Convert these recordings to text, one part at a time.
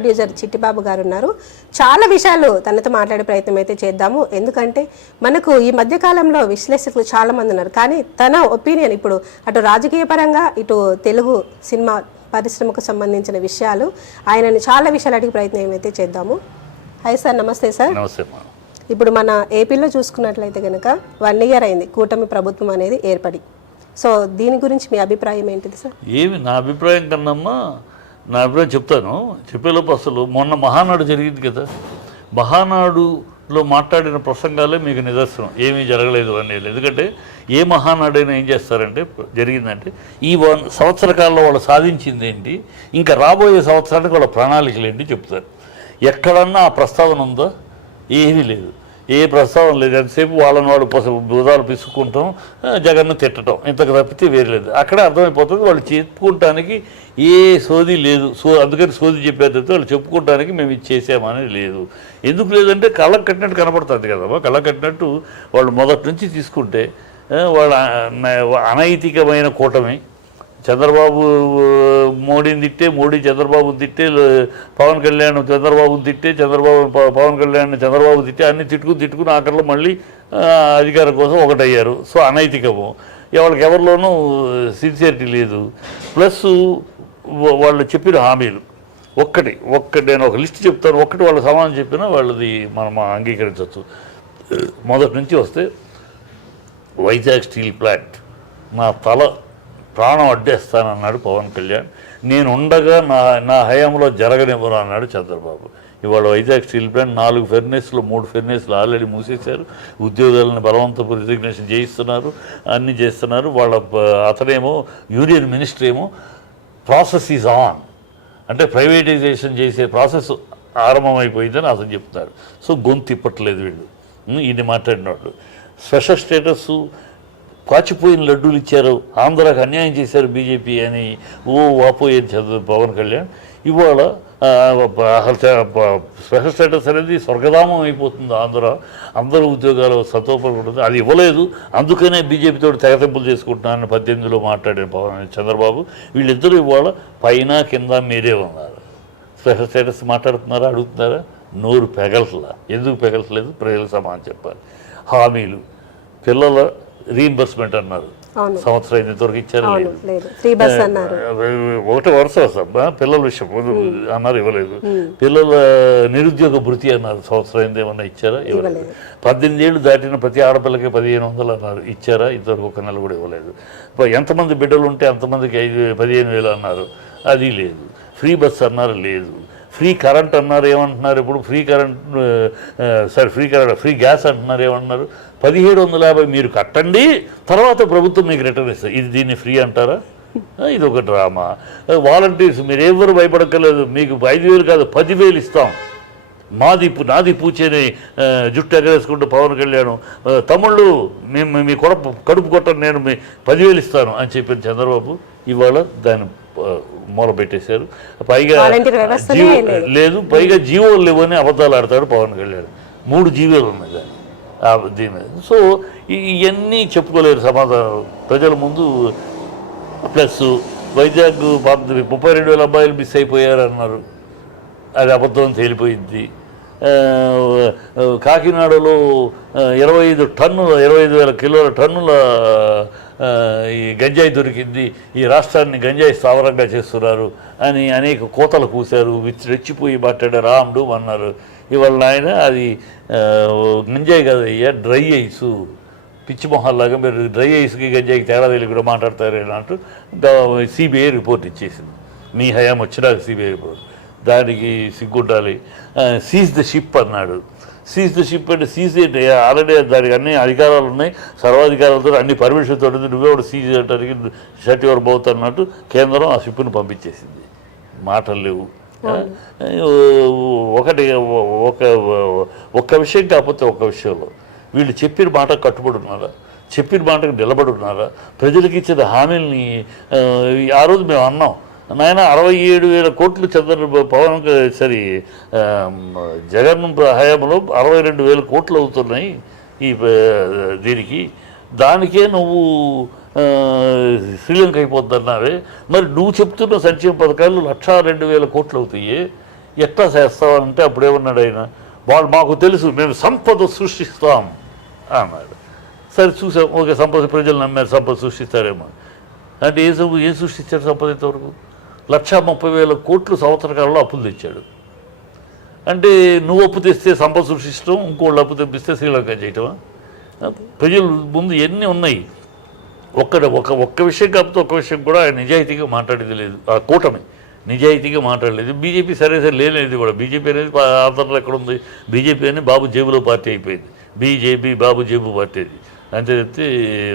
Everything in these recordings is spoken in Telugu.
ప్రొడ్యూసర్ చిట్టిబాబు గారు ఉన్నారు. చాలా విషయాలు తనతో మాట్లాడే ప్రయత్నం అయితే చేద్దాము. ఎందుకంటే మనకు ఈ మధ్య కాలంలో విశ్లేషకులు చాలా మంది ఉన్నారు. కానీ తన ఒపీనియన్ ఇప్పుడు అటు రాజకీయ పరంగా ఇటు తెలుగు సినిమా పరిశ్రమకు సంబంధించిన విషయాలు ఆయనని చాలా విషయాలు అడిగే ప్రయత్నం ఏమైతే చేద్దాము. హాయ్ సార్ నమస్తే సార్. ఇప్పుడు మన ఏపీలో చూసుకున్నట్లయితే కనుక వన్ ఇయర్ అయింది కూటమి ప్రభుత్వం అనేది ఏర్పడి. సో దీని గురించి మీ అభిప్రాయం ఏంటిది సార్? ఏమి నా అభిప్రాయం కన్నమ్మా నా అభిప్రాయం చెప్తాను. చెప్పేలోపు అసలు మొన్న మహానాడు జరిగింది కదా. మహానాడులో మాట్లాడిన ప్రసంగాలే మీకు నిదర్శనం. ఏమీ జరగలేదు అనేది ఎందుకంటే ఏ మహానాడైనా ఏం చేస్తారంటే జరిగిందంటే ఈ వన్ సంవత్సర కాలంలో వాళ్ళు సాధించింది ఏంటి ఇంకా రాబోయే సంవత్సరానికి వాళ్ళ ప్రణాళికలు ఏంటి చెప్తారు. ఎక్కడన్నా ఆ ప్రస్తావన ఉందా? ఏమీ లేదు. ఏ ప్రస్తావన లేదు ఎంతసేపు వాళ్ళని వాళ్ళు పొస బుధాలు పిసుక్కుంటాం జగన్ను తిట్టడం ఇంతకు తప్పితే వేరే లేదు. అక్కడే అర్థమైపోతుంది వాళ్ళు చెప్పుకుంటానికి ఏ సోది లేదు. సో అందుకని సోది చెప్పేది తప్పితే వాళ్ళు చెప్పుకోవడానికి మేము ఇది చేసామని లేదు. ఎందుకు లేదంటే కళ్ళకు కట్టినట్టు కనపడుతుంది కదమ్మా కళ్ళకు కట్టినట్టు వాళ్ళు మొదటి నుంచి తీసుకుంటే వాళ్ళ అనైతికమైన కూటమి చంద్రబాబు మోడీని తిట్టే మోడీ చంద్రబాబు తిట్టే పవన్ కళ్యాణ్ చంద్రబాబుని తిట్టే చంద్రబాబు పవన్ కళ్యాణ్ చంద్రబాబు తిట్టే అన్ని తిట్టుకుని తిట్టుకుని ఆఖరిలో మళ్ళీ అధికారం కోసం ఒకటయ్యారు. సో అనైతికము. ఎవరికి ఎవరిలోనూ సిన్సియరిటీ లేదు. ప్లస్ వా- వాళ్ళు చెప్పిన హామీలు. ఒక్కటి ఒక్కటి నేను ఒక లిస్ట్ చెప్తాను. ఒక్కటి వాళ్ళ సమానం చెప్పినా వాళ్ళది మనం అంగీకరించవచ్చు. మొదటి నుంచి వస్తే వైజాగ్ స్టీల్ ప్లాంట్. నా తల ప్రాణం అడ్డేస్తానన్నాడు పవన్ కళ్యాణ్. నేను ఉండగా నా నా హయాంలో జరగనివ్వను అన్నాడు చంద్రబాబు. ఇవాళ వైజాగ్ స్టీల్ ప్లాంట్ నాలుగు ఫెర్నెస్లు మూడు ఫెర్నెస్లు ఆల్రెడీ మూసేశారు. ఉద్యోగాలను బలవంతపు రిజిగ్నేషన్ చేయిస్తున్నారు అన్నీ చేస్తున్నారు. వాళ్ళ అతనేమో యూనియన్ మినిస్టర్ ఏమో ప్రాసెస్ ఈజ్ ఆన్. అంటే ప్రైవేటైజేషన్ చేసే ప్రాసెస్ ఆరంభమైపోయిందని అతను చెప్తాడు సో గొంతు ఇప్పట్లేదు వీళ్ళు. ఇది మాట్లాడిన స్పెషల్ స్టేటస్ కాచిపోయిన లడ్డూలు ఇచ్చారు. ఆంధ్రాకి అన్యాయం చేశారు బీజేపీ అని ఓ వాపోయే చదువు? పవన్ కళ్యాణ్. ఇవాళ స్పెషల్ స్టేటస్ అనేది స్వర్గధామం అయిపోతుంది ఆంధ్ర. అందరూ ఉద్యోగాలు సతోపడుతుంది అది ఇవ్వలేదు. అందుకనే బీజేపీతో తెగతింపులు చేసుకుంటున్నానని పద్దెనిమిదిలో మాట్లాడిన పవన్ చంద్రబాబు. వీళ్ళిద్దరూ ఇవాళ పైన కింద మీరే ఉన్నారు. స్పెషల్ స్టేటస్ మాట్లాడుతున్నారా? అడుగుతున్నారా? నోరు పెగలట్లా ఎందుకు పెగలట్లేదు ప్రజలకు సమానం చెప్పాలి. హామీలు. పిల్లల రీఇంబర్స్మెంట్ అన్నారు. సంవత్సరం ఇంతవరకు ఇచ్చారు ఒకటి వరుస పిల్లల విషయం. అన్నారు ఇవ్వలేదు. పిల్లల నిరుద్యోగ భృతి అన్నారు. సంవత్సరం అయింది ఏమన్నా ఇచ్చారా? ఇవ్వలేదు. పద్దెనిమిది ఏళ్ళు దాటిన ప్రతి ఆడపిల్లకి పదిహేను వందలు అన్నారు. ఇచ్చారా? ఇంతవరకు ఒక నెల కూడా ఇవ్వలేదు. ఎంతమంది బిడ్డలు ఉంటే అంతమందికి ఐదు పదిహేను వేలు అన్నారు. అది లేదు. ఫ్రీ బస్ అన్నారు లేదు. ఫ్రీ కరెంట్ అన్నారు ఏమంటున్నారు? ఇప్పుడు free current sorry free current free gas అంటున్నారు ఏమంటున్నారు? పదిహేడు వందల యాభై మీరు కట్టండి తర్వాత ప్రభుత్వం మీకు రిటర్న్ ఇస్తుంది. ఇది దీన్ని ఫ్రీ అంటారా? ఇది ఒక డ్రామా. వాలంటీర్స్ మీరు ఎవరు భయపడక్కర్లేదు మీకు ఐదు వేలు కాదు పదివేలు ఇస్తాం. మాది నాది పూచేని జుట్టు ఎగరేసుకుంటూ పవన్ కళ్యాణ్ తమ్ముళ్ళు మేము మీ కొడపు కడుపు కొట్టను నేను మీ పదివేలు ఇస్తాను అని చెప్పిన చంద్రబాబు ఇవాళ దాన్ని మూల పెట్టేశారు పైగా లేదు. పైగా జీవోలు లేవని అబద్ధాలు ఆడతాడు పవన్ కళ్యాణ్. మూడు జీవోలు ఉన్నాయి దాన్ని దీని సో ఇవన్నీ చెప్పుకోలేరు సమాధానం. ప్రజల ముందు ప్లస్ వైజాగ్ ముప్పై రెండు వేల అబ్బాయిలు మిస్ అయిపోయారు అన్నారు అది అబద్ధం తేలిపోయింది. కాకినాడలో ఇరవై ఐదు టన్నుల ఇరవై ఐదు వేల కిలోల టన్నుల ఈ గంజాయి దొరికింది. ఈ రాష్ట్రాన్ని గంజాయి స్థావరంగా చేస్తున్నారు అని అనేక కోతలు కూశారు. రెచ్చిపోయి మాట్లాడారు. రాముడు అన్నారు. ఇవాళ ఆయన అది గంజాయి కదయ్యా డ్రై ఐసు. పిచ్చి మొహాల్లాగా మీరు డ్రై ఐస్కి గంజాయికి తేడా తెలియ కూడా మాట్లాడతారు అంటూ సిబిఐ రిపోర్ట్ ఇచ్చేసింది. మీ హయాం వచ్చినాక సిబిఐ రిపోర్ట్. దానికి సిగ్గుండాలి. సీజ్ ద షిప్ అన్నాడు. సీజ్ ద షిప్ అంటే సీజ్ ఏంటి ఆల్రెడీ దానికి అన్ని అధికారాలు ఉన్నాయి. సర్వాధికారాలతో అన్ని పర్మిషన్తో ఉంటుంది నువ్వే కూడా సీజ్ చేయడానికి షట్ ఎవరు బౌత్ అన్నట్టు కేంద్రం ఆ షిప్ను పంపించేసింది. మాటలు లేవు. ఒకటి ఒక ఒక్క విషయం కాకపోతే ఒక్క విషయంలో. వీళ్ళు చెప్పిన మాట కట్టుబడి ఉన్నారా చెప్పిన మాటకు నిలబడి ఉన్నారా ప్రజలకు ఇచ్చిన హామీలని ఆ, రోజు మేము అన్నాం. నాయన అరవై ఏడు వేల కోట్లు చంద్ర పవన్ సరి జగన్ హయాంలో అరవై రెండు వేల కోట్లు అవుతున్నాయి ఈ దీనికి. దానికే నువ్వు శ్రీలంక శ్రీలంక అయిపోద్దన్నావే మరి నువ్వు చెప్తున్న సంక్షేమ పథకాలు లక్షా రెండు వేల కోట్లు అవుతాయి. ఎట్లా చేస్తామంటే అప్పుడేమన్నాడు ఆయన? వాళ్ళు మాకు తెలుసు మేము సంపద సృష్టిస్తాం అన్నాడు. సరే చూసాం. ఓకే సంపద ప్రజలు నమ్మారు సంపద సృష్టిస్తారేమో అంటే ఏ సంపద ఏం సృష్టించాడు సంపద ఇంతవరకు? లక్ష ముప్పై వేల కోట్లు సంవత్సర కాలంలో అప్పులు తెచ్చాడు. అంటే నువ్వు అప్పు తెస్తే సంపద సృష్టించడం ఇంకోళ్ళు అప్పు తెప్పిస్తే శ్రీలంక చేయటమా? ప్రజలు ముందు ఎన్ని ఉన్నాయి? ఒక్క ఒక ఒక్క విషయం కాకపోతే ఒక్క విషయం కూడా ఆయన నిజాయితీగా మాట్లాడేది లేదు. ఆ కూటమి నిజాయితీగా మాట్లాడలేదు. బీజేపీ సరే సరే లేనేది కూడా. బీజేపీ అనేది పా- ఆంధ్రలో ఎక్కడ ఉంది? బీజేపీ అని బాబు జేబులో పార్టీ అయిపోయింది. బీజేపీ బాబు జేబు పార్టీ అది. అంతే చెప్తే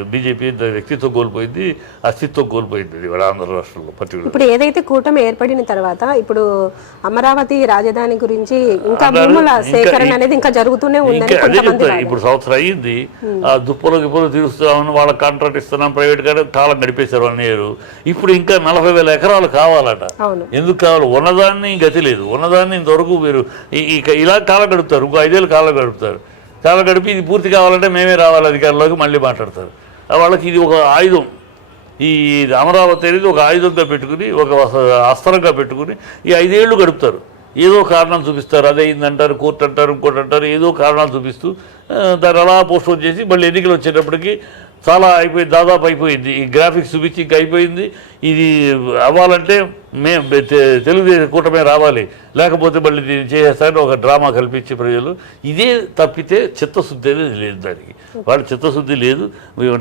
బీజేపీ వ్యక్తిత్వం కోల్పోయింది అస్తిత్వం కోల్పోయింది కూడా ఆంధ్ర రాష్ట్రంలో పర్టికులర్ ఇప్పుడు ఏదైతే కూటమి ఏర్పడిన తర్వాత ఇప్పుడు అమరావతి రాజధాని గురించి ఇంకా అన్నారు, భూముల సేకరణ అనేది ఇంకా జరుగుతూనే ఉందని చెప్తా ఇప్పుడు సంవత్సరం అయ్యింది. ఆ దుప్పలు గిప్పలు తీరుస్తామని వాళ్ళ కాంట్రాక్ట్ ఇస్తున్నాం ప్రైవేట్ గారు కాలం గడిపేశారు ఇయర్ ఇప్పుడు ఇంకా నలభై వేల ఎకరాలు కావాలట. ఎందుకు కావాలి? ఉన్నదాన్ని గతి లేదు. ఉన్నదాన్ని ఇంతవరకు మీరు ఇక ఇలా కాలం గడుపుతారు ఇంకో ఐదేళ్ళు కాలం గడుపుతారు కాలం గడిపి ఇది పూర్తి కావాలంటే మేమే రావాలి అధికారంలోకి మళ్ళీ మాట్లాడతారు. వాళ్ళకి ఇది ఒక ఆయుధం. ఈ అమరావతి అనేది ఒక ఆయుధంగా పెట్టుకుని ఒక అస్త్రంగా పెట్టుకుని ఈ ఐదేళ్ళు గడుపుతారు. ఏదో కారణం చూపిస్తారు. అదే అయిందంటారు కోర్టు అంటారు ఇంకోటి అంటారు ఏదో కారణాలు చూపిస్తూ దాన్ని అలా పోస్ట్పోన్ చేసి మళ్ళీ ఎన్నికలు వచ్చేటప్పటికి చాలా అయిపోయింది దాదాపు అయిపోయింది. ఈ గ్రాఫిక్స్ చూపించి ఇంకా అయిపోయింది. ఇది అవ్వాలంటే మేము తెలుగుదేశం కూటమే రావాలి. లేకపోతే మళ్ళీ దీన్ని చేసేస్తారని ఒక డ్రామా కల్పించి ప్రజలు. ఇదే తప్పితే చిత్తశుద్ధి అనేది లేదు దానికి. వాళ్ళ చిత్తశుద్ధి లేదు.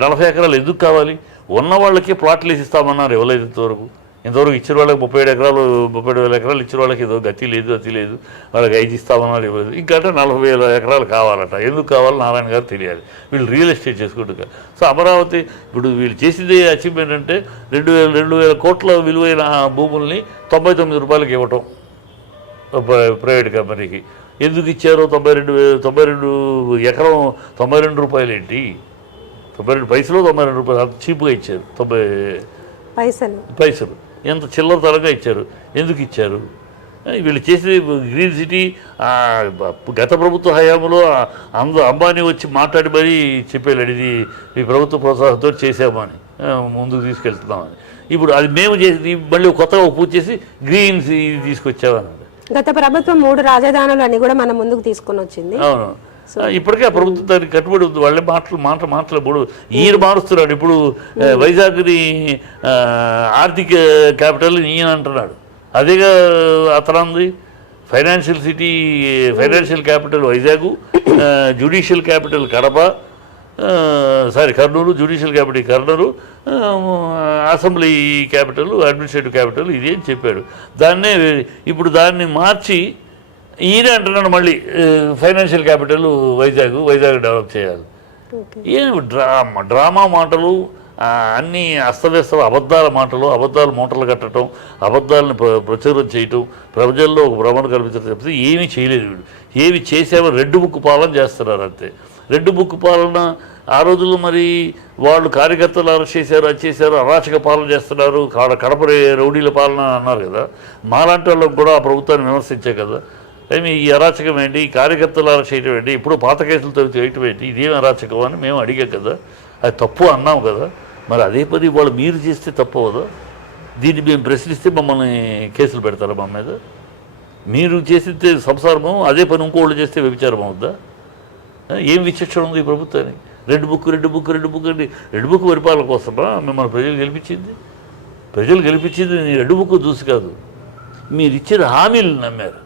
నలభై ఎకరాలు ఎందుకు కావాలి? ఉన్న వాళ్ళకి ప్లాట్లు వేసిస్తామన్నారు ఇస్తామన్నారు వరకు ఇంతవరకు ఇచ్చిన వాళ్ళకి ముప్పై ఏడు ఎకరాలు ముప్పై ఏడు వేల ఎకరాలు ఇచ్చిన వాళ్ళకి ఏదో గతి లేదు అతి లేదు. వాళ్ళకి ఐదు ఇస్తామన్నారు ఇవ్వలేదు ఇంకా అంటే నలభై వేల ఎకరాలు కావాలట. ఎందుకు కావాలో? నారాయణ గారు తెలియాలి. వీళ్ళు రియల్ ఎస్టేట్ చేసుకుంటున్నారు. సో అమరావతి ఇప్పుడు వీళ్ళు చేసింది అచీవ్మెంట్ అంటే రెండు వేల రెండు వేల కోట్ల విలువైన భూముల్ని తొంభై తొమ్మిది రూపాయలకి ఇవ్వటం. ప్ర- ప్రైవేట్ కంపెనీకి. ఎందుకు ఇచ్చారో? తొంభై రెండు తొంభై రెండు ఎకరం తొంభై రెండు రూపాయలు ఏంటి తొంభై రెండు పైసలు తొంభై రెండు రూపాయలు. చీప్గా ఇచ్చారు. తొంభై పైసలు. పైసలు. ఎంత చిల్లర తరంగా ఇచ్చారు. ఎందుకు ఇచ్చారు? వీళ్ళు చేసేది గ్రీన్ సిటీ గత ప్రభుత్వ హయాంలో అంద అంబానీ వచ్చి మాట్లాడి మరీ చెప్పేలాడు ఇది ఈ ప్రభుత్వ ప్రోత్సాహంతో చేసామని ముందుకు తీసుకెళ్తున్నామని. ఇప్పుడు అది మేము చేసి మళ్ళీ కొత్తగా పూజ చేసి గ్రీన్ తీసుకొచ్చామన్నాడు గత ప్రభుత్వం మూడు రాజధానులు అని కూడా మన ముందుకు తీసుకొని వచ్చింది. అవును. ఇప్పటికే ఆ ప్రభుత్వం దానికి కట్టుబడి ఉంది. వాళ్ళే మాటలు మాట మాటలు ఇప్పుడు ఈయన మారుస్తున్నాడు. ఇప్పుడు వైజాగ్ని ఆర్థిక క్యాపిటల్ ఈయన అంటున్నాడు. అదేగా అతనంది financial city financial capital Vizag judicial capital Kadapa sorry Kurnool judicial capital Kurnool assembly capital administrative capital ఇది అని చెప్పాడు. దాన్నే ఇప్పుడు దాన్ని మార్చి ఈయన అంటున్నాడు మళ్ళీ financial capital Vizag Vizag develop చేయాలి. ఏం డ్రామా డ్రామా మాటలు అన్నీ అస్తవ్యస్త అబద్ధాల మాటలు అబద్ధాల మూటలు కట్టడం అబద్ధాలను ప్ర- ప్రచురం చేయటం ప్రజల్లో ఒక భ్రమణ కల్పించడం తప్పితే ఏమీ చేయలేదు వీడు. ఏమి చేసామో రెడ్ బుక్ పాలన చేస్తున్నారు అంతే. రెడ్ బుక్ పాలన ఆ రోజుల్లో మరి వాళ్ళు కార్యకర్తలు అరెస్ట్ చేశారు అది చేశారు అరాచక పాలన చేస్తున్నారు కాడ కడప రౌడీల పాలన అన్నారు కదా. మాలాంటి వాళ్ళకు కూడా ఆ ప్రభుత్వాన్ని విమర్శించే కదా. ఏమి ఈ అరాచకం ఏంటి? ఈ కార్యకర్తలు అరెస్ట్ చేయటం ఏంటి? ఇప్పుడు పాత కేసులతో చేయటం ఏంటి? ఇదేం అరాచకం అని మేము అడిగాం కదా. అది తప్పు అన్నాం కదా. మరి అదే పని వాళ్ళు మీరు చేస్తే తప్పు దీన్ని మేము ప్రశ్నిస్తే మమ్మల్ని కేసులు పెడతారా మా మీద? మీరు చేస్తే సంసారము అదే పని ఇంకోళ్ళు చేస్తే వ్యభిచారం అవుద్దా? ఏం విచక్షణ ఉంది ఈ ప్రభుత్వానికి? Red book red book red book అండి రెడ్ బుక్ పరిపాలన కోసమా మిమ్మల్ని ప్రజలు గెలిపించింది? ప్రజలు గెలిపించింది నీ రెడ్ బుక్ చూసి కాదు. మీరు ఇచ్చిన హామీలు నమ్మారు.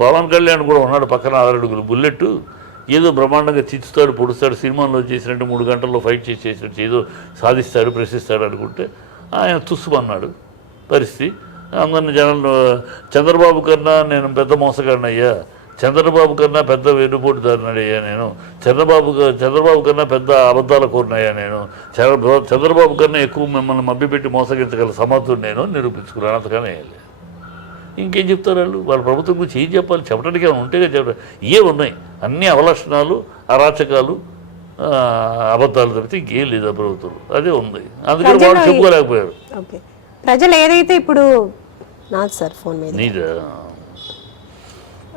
పవన్ కళ్యాణ్ కూడా ఉన్నాడు పక్కన ఆరడుగులు బుల్లెట్ ఏదో బ్రహ్మాండంగా చిచ్చుతాడు పొడుస్తాడు సినిమాలో చేసినట్టు మూడు గంటల్లో ఫైట్ చేసి చేసినట్టు ఏదో సాధిస్తాడు ప్రశ్నిస్తాడు అనుకుంటే ఆయన తుస్సుమన్నాడు పరిస్థితి. అందరిని జనాలు చంద్రబాబు కన్నా నేను పెద్ద మోసగాడినయ్యా. చంద్రబాబు కన్నా పెద్ద వెన్నుపోటుదారునయ్యా నేను. చంద్రబాబు చంద్రబాబు కన్నా పెద్ద అబద్ధాల కోరినయ్యా నేను. చంద్రబాబు కన్నా ఎక్కువ మిమ్మల్ని మబ్బిపెట్టి మోసగించగల సమర్థుడు నేను నిరూపించుకున్నాను. అంతకనే ఇంకేం చెప్తారు వాళ్ళు? వాళ్ళ ప్రభుత్వం గురించి ఏం చెప్పాలి? చెప్పడానికి ఏమైనా ఉంటే కదా చెప్పాలి. ఏ ఉన్నాయి? అన్ని అవలక్షణాలు అరాచకాలు అబద్ధాలు తప్పితే ఇంకేం లేదు ఆ ప్రభుత్వం అదే ఉంది. అందుకని వాళ్ళు చెప్పుకోలేకపోయారు. ఓకే. ప్రజలు ఏదైతే ఇప్పుడు నాది సార్ ఫోన్ మీద. నీదా?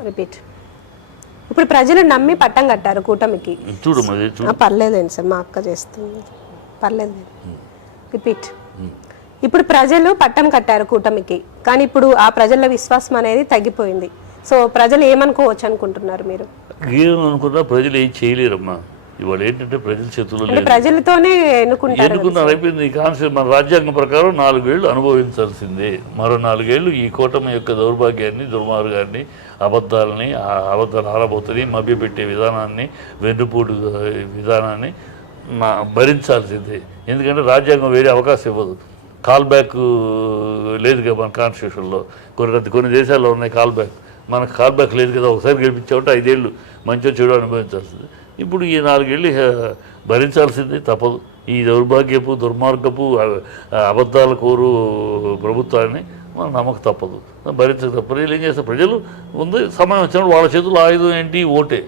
రిపీట్. ఇప్పుడు ప్రజలు నమ్మి పట్టం కట్టారు కూటమికి. చూడు పర్లేదండి సార్ మా అక్క చేస్తుంది. పర్లేదు. రిపీట్. ఇప్పుడు ప్రజలు పట్టం కట్టారు కూటమికి. కానీ ఇప్పుడు ఆ ప్రజల విశ్వాసం అనేది తగ్గిపోయింది. సో ప్రజలు ఏమనుకోవచ్చు అనుకుంటున్నారు మీరు? ఏం అనుకున్నా ప్రజలు ఏం చేయలేరమ్మా. ఇవాళ ఏంటంటే ప్రజల చేతుల్లో ప్రజలతోనే ఎన్నుకుంటారు ఎన్నుకున్నారు అయిపోయింది. ఈ కాన్సెప్ట్ మన రాజ్యాంగం ప్రకారం నాలుగేళ్ళు అనుభవించాల్సిందే. మరో నాలుగేళ్ళు ఈ కూటమి యొక్క దౌర్భాగ్యాన్ని దుర్మార్గాన్ని అబద్ధాలని ఆ అబద్ధాలు ఆరబోతుంది మభ్యపెట్టే విధానాన్ని వెన్నుపూడు విధానాన్ని భరించాల్సిందే. ఎందుకంటే రాజ్యాంగం వేరే అవకాశం ఇవ్వదు. కాల్ బ్యాక్ లేదు కదా మన కాన్స్టిట్యూషన్లో. కొన్ని కొన్ని దేశాల్లో ఉన్నాయి కాల్ బ్యాక్. మనకు కాల్ బ్యాక్ లేదు కదా ఒకసారి గెలిపించామంటే ఐదేళ్ళు మంచిగా చెడు అనుభవించాల్సింది. ఇప్పుడు ఈ నాలుగేళ్ళు భరించాల్సిందే తప్పదు. ఈ దౌర్భాగ్యపు దుర్మార్గపు అబద్ధాల కోరు ప్రభుత్వాన్ని మనం నమ్మక తప్పదు. భరించక తప్పదు. ప్రజలు ఏం చేస్తారు? ప్రజలు ఉంది సమయం వచ్చినప్పుడు వాళ్ళ చేతుల్లో ఆయుధం ఏంటి? ఓటే.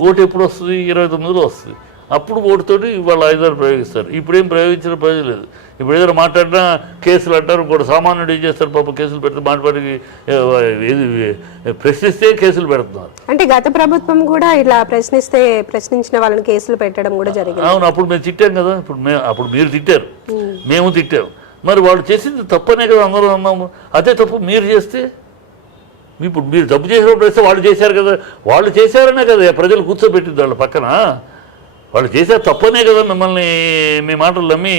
ఓటు ఎప్పుడు వస్తుంది? ఇరవై తొమ్మిదిలో వస్తుంది. అప్పుడు ఓటుతోటి వాళ్ళ ఆయుధాలు ప్రయోగిస్తారు. ఇప్పుడు ఏం ప్రయోగించిన ప్రయోజనం లేదు ఇప్పుడు ఏదైనా మాట్లాడినా కేసులు అంటారు ఇంకోటి సామాన్యుడు ఏం చేస్తారు పాప కేసులు పెడితే మాట్లాడికి ప్రశ్నిస్తే కేసులు పెడుతున్నారు. అంటే గత ప్రభుత్వం కూడా ఇలా ప్రశ్నిస్తే ప్రశ్నించిన వాళ్ళని కేసులు పెట్టడం కూడా జరిగింది. అవును అప్పుడు మేము తిట్టాం కదా. ఇప్పుడు మేము అప్పుడు మీరు తిట్టారు. మేము తిట్టాం. మరి వాళ్ళు చేసింది తప్పనే కదా అందరూ అన్నాము. అదే తప్పు మీరు చేస్తే? మీ- ఇప్పుడు మీరు తప్పు చేసినప్పుడు వేస్తే వాళ్ళు చేశారు కదా. వాళ్ళు చేశారనే కదా ప్రజలు కూర్చోబెట్టింది వాళ్ళ పక్కన. వాళ్ళు చేశారు తప్పనే కదా మిమ్మల్ని మీ మాటలు నమ్మి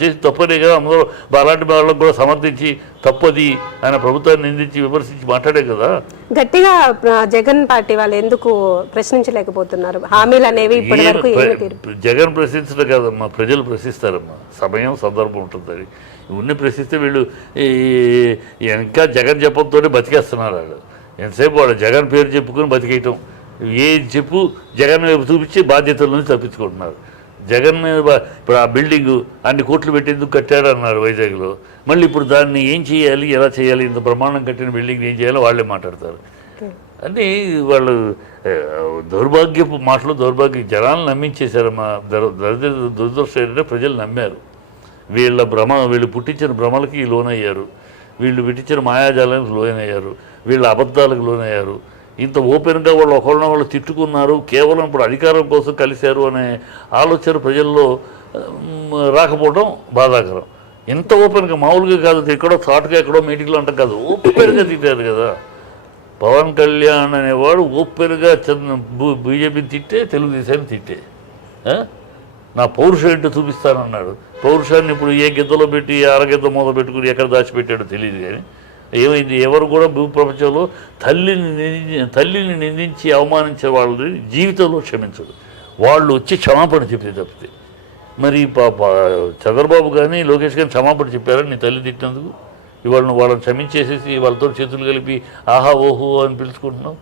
చేసి తప్పనే కదా అందరూ అలాంటి వాళ్ళకు కూడా సమర్థించి తప్పది ఆయన ప్రభుత్వాన్ని నిందించి విమర్శించి మాట్లాడే కదా. గట్టిగా జగన్ పార్టీ వాళ్ళు ఎందుకు ప్రశ్నించలేకపోతున్నారు? హామీలు అనేవి జగన్ ప్రశ్నించడం కాదమ్మా ప్రజలు ప్రశ్నిస్తారమ్మా. సమయం సందర్భం ఉంటుంది ఇవన్నీ ప్రశ్నిస్తే వీళ్ళు ఇంకా జగన్ చెప్పడంతోనే బతికేస్తున్నారు వాళ్ళు. ఎంతసేపు వాళ్ళు జగన్ పేరు చెప్పుకొని బతికేయటం? ఏ చెప్పు జగన్ వైపు చూపించి బాధ్యతల నుంచి తప్పించుకుంటున్నారు. జగన్ మీద ఇప్పుడు ఆ బిల్డింగ్ అన్ని కోట్లు పెట్టేందుకు కట్టాడు అన్నారు వైజాగ్లో. మళ్ళీ ఇప్పుడు దాన్ని ఏం చేయాలి ఎలా చేయాలి ఇంత ప్రమాణం కట్టిన బిల్డింగ్ ఏం చేయాలో వాళ్ళే మాట్లాడతారు. అంటే వాళ్ళు దౌర్భాగ్యపు మాటలు దౌర్భాగ్య జనాలను నమ్మించేశారు మా దరిద్ర దురదృష్టం ఏంటంటే ప్రజలు నమ్మారు. వీళ్ళ భ్రమ వీళ్ళు పుట్టించిన భ్రమలకి లోనయ్యారు. వీళ్ళు పుట్టించిన మాయాజాలానికి లోనయ్యారు. వీళ్ళ అబద్ధాలకు లోనయ్యారు. ఇంత ఓపెన్గా వాళ్ళు ఒకళ్ళని వాళ్ళు తిట్టుకున్నారు కేవలం ఇప్పుడు అధికారం కోసం కలిశారు అనే ఆలోచన ప్రజల్లో రాకపోవడం బాధాకరం. ఎంత ఓపెన్గా మామూలుగా కాదు ఎక్కడో చాటుగా ఎక్కడో మీటింగ్లో అంటాం కాదు ఓపెన్గా తిట్టారు కదా. పవన్ కళ్యాణ్ అనేవాడు ఓపెన్గా బు- బీజేపీని తిట్టే తెలుగుదేశాన్ని తిట్టే. నా పౌరుషం ఏంటో చూపిస్తానన్నాడు. పౌరుషాన్ని ఇప్పుడు ఏ గిద్దలో పెట్టి అరగిద్ద మూత పెట్టుకుని ఎక్కడ దాచిపెట్టాడో తెలియదు కానీ ఏమైంది? ఎవరు కూడా భూ ప్రపంచంలో తల్లిని నిందించి తల్లిని నిందించి అవమానించే వాళ్ళని జీవితంలో క్షమించరు. వాళ్ళు వచ్చి క్షమాపణ చెప్తే తప్పితే. మరి పాప చంద్రబాబు కానీ లోకేష్ కానీ క్షమాపణ చెప్పారా? నీ తల్లి తిట్టినందుకు? ఇవాళ వాళ్ళని క్షమించేసేసి వాళ్ళతో చేతులు కలిపి ఆహా ఓహో అని పిలుచుకుంటున్నావు?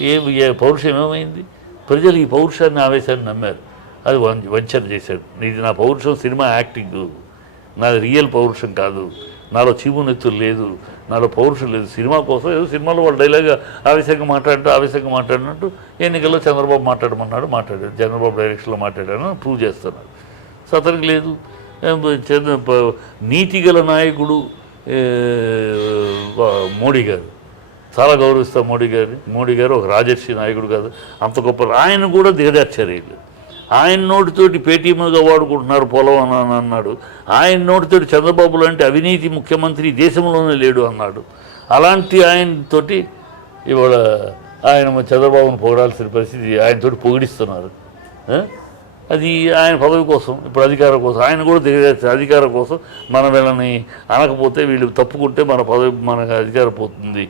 ఏ పౌరుషం ఏమైంది? ప్రజలు ఈ పౌరుషాన్ని ఆవేశాన్ని నమ్మారు. అది వం వంచన చేశాడు ఇది నా పౌరుషం సినిమా యాక్టింగ్. నాది రియల్ పౌరుషం కాదు. నాలో చీమునెత్తులు లేదు నాలో పౌరుషం లేదు. సినిమా కోసం ఏదో సినిమాలో వాళ్ళు డైలాగ్ ఆవేశంగా మాట్లాడటం ఆవేశంగా మాట్లాడినట్టు ఎన్నికల్లో చంద్రబాబు మాట్లాడమన్నాడు మాట్లాడాడు. చంద్రబాబు డైరెక్షన్లో మాట్లాడాను ప్రూవ్ చేస్తున్నాడు. సో అతనికి లేదు నీతి గల నాయకుడు మోడీ గారు. చాలా గౌరవిస్తాం మోడీ గారిని. మోడీ గారు ఒక రాజర్షి నాయకుడు కాదు. అంత గొప్ప ఆయన కూడా దిగజార్చారు వీళ్ళు ఆయన నోటితోటి పేటీఎంగా వాడుకుంటున్నారు పొలం అని అన్నాడు. ఆయన నోటితోటి చంద్రబాబు లాంటి అవినీతి ముఖ్యమంత్రి ఈ దేశంలోనే లేడు అన్నాడు. అలాంటి ఆయనతోటి ఇవాళ ఆయన చంద్రబాబును పొగడాల్సిన పరిస్థితి ఆయనతోటి పొగిడిస్తున్నారు. అది ఆయన పదవి కోసం ఇప్పుడు అధికారం కోసం ఆయన కూడా దిగజార్చారు అధికారం కోసం మనం వీళ్ళని అనకపోతే వీళ్ళు తప్పుకుంటే మన పదవి మనకు అధికారం పోతుంది.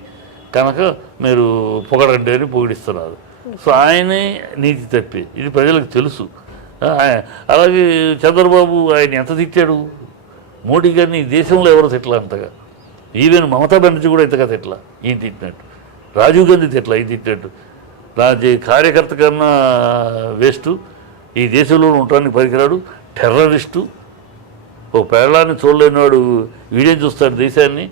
కనుక మీరు పొగడండి అని పొగిడిస్తున్నారు. సో ఆయనే నీతి తప్పి. ఇది ప్రజలకు తెలుసు. ఆయ- అలాగే చంద్రబాబు ఆయన ఎంత తిట్టాడు? మోడీ గారిని ఈ దేశంలో ఎవరు తిట్లా అంతగా? ఈవెన్ మమతా బెనర్జీ కూడా ఇంతగా తిట్లా ఈయన తిట్టినట్టు. రాజీవ్ గాంధీ తిట్లా ఈయన తిట్టినట్టు. నా కార్యకర్త కన్నా వేస్ట్ ఈ దేశంలో ఉండటానికి పనికిరాడు టెర్రరిస్టు. ఓ పేర్లాన్ని చూడలేనివాడు వీడియో చూస్తాడు దేశాన్ని.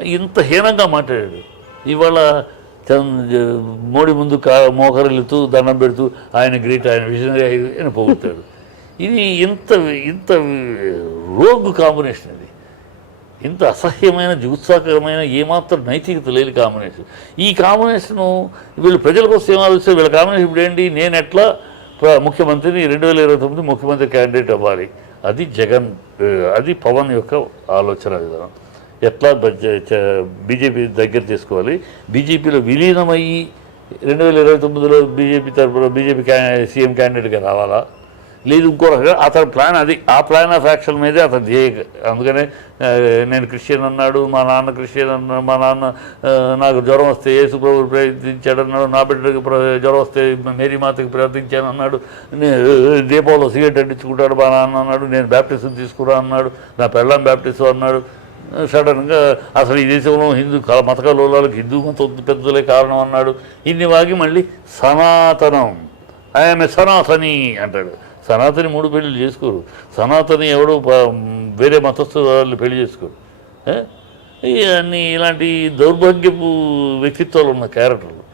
ఇంత హీనంగా మాట్లాడాడు. ఇవాళ మోడీ ముందు కా మోకరిల్లుతూ దండం పెడుతూ ఆయన గ్రేట్ ఆయన విజనరీ ఆయన పొగుతాడు ఇది ఇంత ఇంత రోగ్ కాంబినేషన్ ఇది. ఇంత అసహ్యమైన జుగుత్సాకరమైన ఏమాత్రం నైతికత లేని కాంబినేషన్. ఈ కాంబినేషను వీళ్ళు ప్రజల కోసం ఏం ఆలోచిస్తారు? వీళ్ళ కాంబినేషన్ ఇప్పుడు ఏంటి? నేను ఎట్లా ముఖ్యమంత్రిని రెండు వేల ఇరవై తొమ్మిది ముఖ్యమంత్రి క్యాండిడేట్ అవ్వాలి? అది జగన్ అది పవన్ యొక్క ఆలోచన విధానం. ఎట్లా బీజేపీ దగ్గర తీసుకోవాలి. బీజేపీలో విలీనమయ్యి రెండు వేల ఇరవై తొమ్మిదిలో బీజేపీ తరఫున బీజేపీ సీఎం క్యాండిడేట్గా రావాలా? లేదు ఇంకో రకంగా అతని ప్లాన్ అది. ఆ ప్లాన్ ఆఫ్ యాక్షన్ మీదే అతను ధ్యేయ. అందుకనే నేను క్రిస్టియన్ అన్నాడు మా నాన్న క్రిస్టియన్ అన్నాడు మా నాన్న నాకు జ్వరం వస్తే యేసు ప్రభు ప్రయత్నించాడు అన్నాడు నా బిడ్డకి ప్ర- జ్వరం వస్తే మేరీ మాతకి ప్రార్థించాను అన్నాడు నే- దీపావళిలో సిగరెట్ అంటించుకుంటాడు మా నాన్న అన్నాడు నేను బ్యాప్టిస్ తీసుకురా అన్నాడు నా పెళ్ళాం బ్యాప్టిస్ అన్నాడు. సడన్గా అసలు ఈ దేశంలో హిందూ క- మత కలోలాలకు హిందూ మత పెద్దలే కారణం అన్నాడు. ఇన్ని వాగి మళ్ళీ సనాతనం. ఐఎమ్ సనాతని అంటాడు. సనాతని మూడు పెళ్ళిళ్ళు చేసుకోరు. సనాతని ఎవడు వేరే మతస్థు వాళ్ళు పెళ్ళి చేసుకోరు. అన్నీ ఇవన్నీ ఇలాంటి దౌర్భాగ్యపు వ్యక్తిత్వాలు ఉన్న క్యారెక్టర్లు.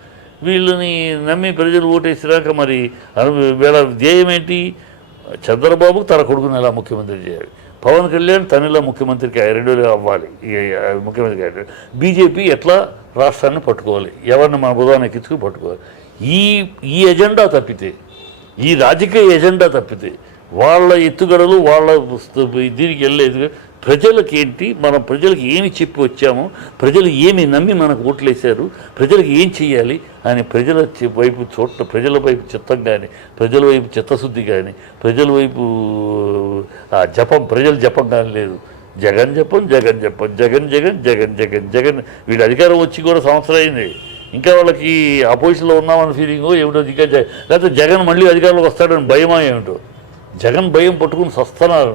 వీళ్ళని నమ్మి ప్రజలు ఓటేసినాక మరి అను- వీళ్ళ ధ్యేయం ఏంటి చంద్రబాబు తన కొడుకుని ఎలా ముఖ్యమంత్రి చేయాలి? పవన్ కళ్యాణ్ తనలో ముఖ్యమంత్రికి రెండు అవ్వాలి. ముఖ్యమంత్రికి ముఖ్యమంత్రి బీజేపీ ఎట్లా రాష్ట్రాన్ని పట్టుకోవాలి? ఎవరిని మన బుధాన్ని ఎక్కించుకుని పట్టుకోవాలి? ఈ ఈ ఎజెండా తప్పితే ఈ రాజకీయ ఎజెండా తప్పితే వాళ్ళ ఎత్తుగడలు వాళ్ళ దీనికి వెళ్ళలేదు ప్రజలకేంటి? మనం ప్రజలకు ఏమి చెప్పి వచ్చామో ప్రజలు ఏమి నమ్మి మనకు ఓట్లేశారు ప్రజలకు ఏం చేయాలి అని ప్రజల వైపు చూడ ప్రజల వైపు చిత్తం కానీ ప్రజల వైపు చిత్తశుద్ధి కానీ ప్రజల వైపు ఆ జపం ప్రజల జపం కానీ లేదు. జగన్ జపం జగన్ జపం జగన్ జగన్ జగన్ జగన్ జగన్. వీళ్ళ అధికారం వచ్చి కూడా సంవత్సరం అయింది. ఇంకా వాళ్ళకి అపోజిషన్లో ఉన్నామన్న ఫీలింగ్ ఏమిటో ఇంకా లేకపోతే జగన్ మళ్ళీ అధికారంలోకి వస్తాడని భయమా ఏమిటో? జగన్ భయం పట్టుకుని సస్తున్నారు